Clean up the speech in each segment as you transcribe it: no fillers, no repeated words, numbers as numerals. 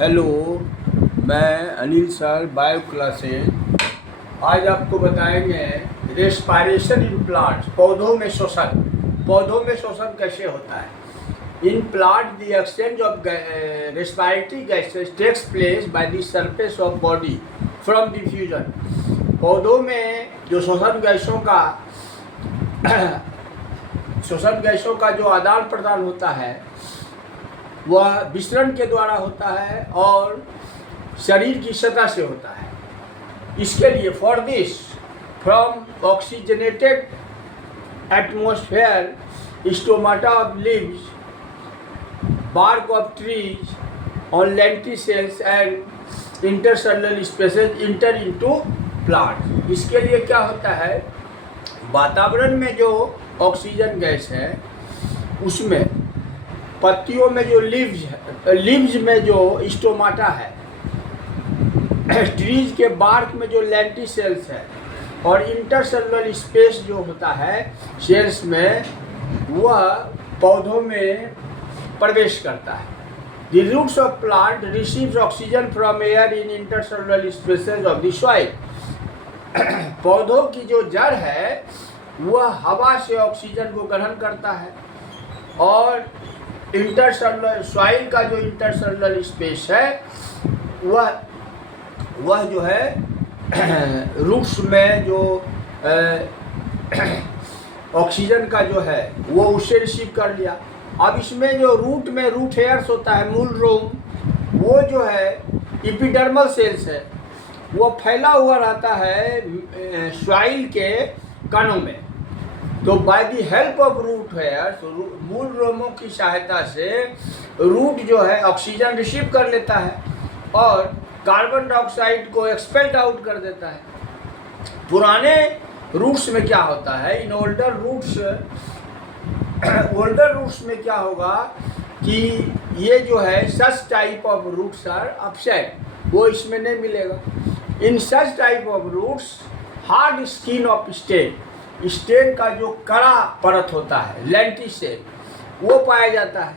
Hello, मैं Anil sir, bio classes. आज आपको बताएंगे रेस्पायरेशन इन प्लांट्स, पौधों में श्वसन कैसे होता है। In plant the exchange of respiratory gases takes place by the surface of body from diffusion. पौधों में जो श्वसन गैसों का जो आदान प्रदान होता है वह विसरण के द्वारा होता है और शरीर की सतह से होता है। इसके लिए for this from oxygenated atmosphere stomata of leaves, bark of trees on lenticels and intercellular spaces enter into plant। इसके लिए क्या होता है, वातावरण में जो ऑक्सीजन गैस है उसमें पत्तियों में जो लीव्स में जो स्टोमाटा है, ट्रीज के बार्क में जो लेंटिसेल्स है और इंटरसेलुलर स्पेस जो होता है सेल्स में, वह पौधों में प्रवेश करता है। The roots of plant receives oxygen from air in intercellular spaces of the soil। पौधों की जो जड़ है वह हवा से ऑक्सीजन को ग्रहण करता है और इंटरसेलुलर सॉइल का जो इंटरसेलुलर स्पेस है वह जो है रूट्स में जो ऑक्सीजन का जो है वो उससे रिसीव कर लिया। अब इसमें जो रूट हेयर्स होता है, मूल रोम, वो जो है एपिडर्मल सेल्स है, वो फैला हुआ रहता है सॉइल के कणों में। तो by the help of root hairs, मूल रोमों की सहायता से रूट जो है ऑक्सीजन रिसीव कर लेता है और कार्बन डाइऑक्साइड को एक्सपेल्ड आउट कर देता है। पुराने रूट्स में क्या होता है, इन ओल्डर रूट्स में क्या होगा कि ये जो है such type of roots are upset, वो इसमें नहीं मिलेगा। In such type of roots hard skin of stem का जो कड़ा परत होता है, लेंटिसेल, वो पाया जाता है।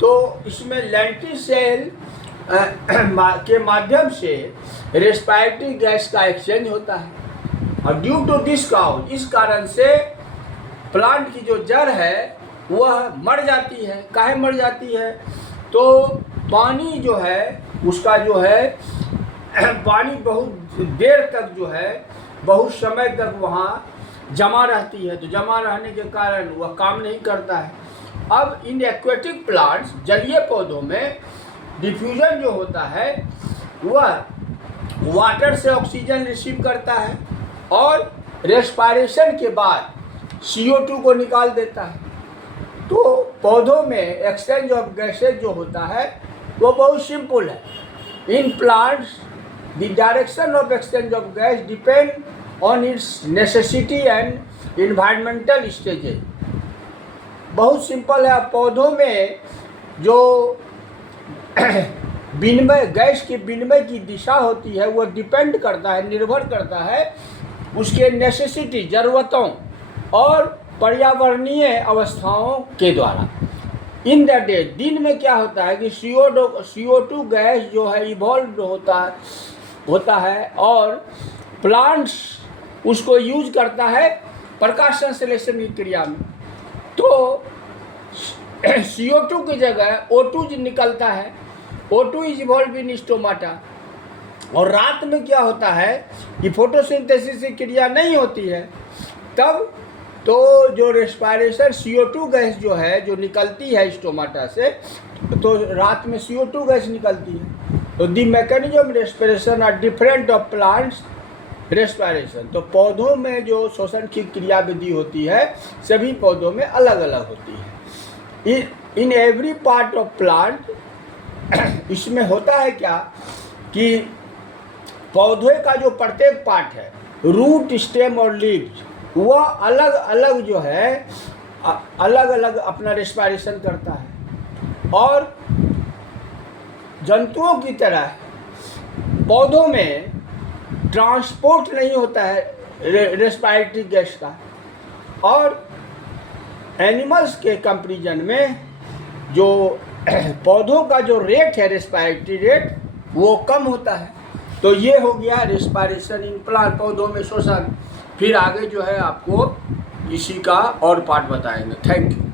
तो इसमें लेंटिसेल के माध्यम से रेस्पायरेटरी गैस का एक्सचेंज होता है और ड्यू टू दिस काउज, इस कारण से प्लांट की जो जड़ है वह मर जाती है। काहे मर जाती है, तो पानी जो है उसका जो है पानी बहुत देर तक जो है बहुत समय तक वहाँ जमा रहती है, तो जमा रहने के कारण वह काम नहीं करता है। अब इन एक्वेटिक प्लांट्स, जलीय पौधों में डिफ्यूजन जो होता है वह वाटर से ऑक्सीजन रिसीव करता है और रेस्पायरेशन के बाद CO2 को निकाल देता है। तो पौधों में एक्सचेंज ऑफ गैसेज जो होता है वो बहुत सिंपल है। In plants the direction of exchange of gas depend on it's necessity and environmental stages. बहुत सिंपल है। पौधों में जो गैस के विनिमय की दिशा होती है वो डिपेंड करता है, निर्भर करता है उसके नेसेसिटी, ज़रूरतों और पर्यावरणीय अवस्थाओं के द्वारा। इन द डे, दिन में क्या होता है कि CO2 गैस जो है इवॉल्व होता है और प्लांट्स उसको यूज करता है प्रकाश संश्लेषण की क्रिया में। तो CO2 की जगह O2 निकलता है। O2 is evolve in stomata. और रात में क्या होता है कि फोटोसिंथेसिस की क्रिया नहीं होती है, तब तो जो रेस्पायरेशन CO2 गैस जो है जो निकलती है स्टोमाटा से, तो रात में CO2 गैस निकलती है। तो the mechanism respiration are different of plants respiration. तो पौधों में जो श्वसन की क्रिया विधि होती है सभी पौधों में अलग अलग होती है। In every part of plant इसमें होता है क्या कि पौधे का जो प्रत्येक पार्ट है, रूट, स्टेम और लीव्स, वह अलग अलग जो है अलग अलग अपना रेस्पायरेशन करता है। और जंतुओं की तरह पौधों में ट्रांसपोर्ट नहीं होता है रेस्पायरेटरी गैस का। और एनिमल्स के कंपैरिजन में जो पौधों का जो रेट है रेस्पिरेटरी रेट वो कम होता है। तो ये हो गया रेस्पिरेशन इन प्लांट, पौधों में श्वसन। फिर आगे जो है आपको इसी का और पार्ट बताएंगे। Thank you.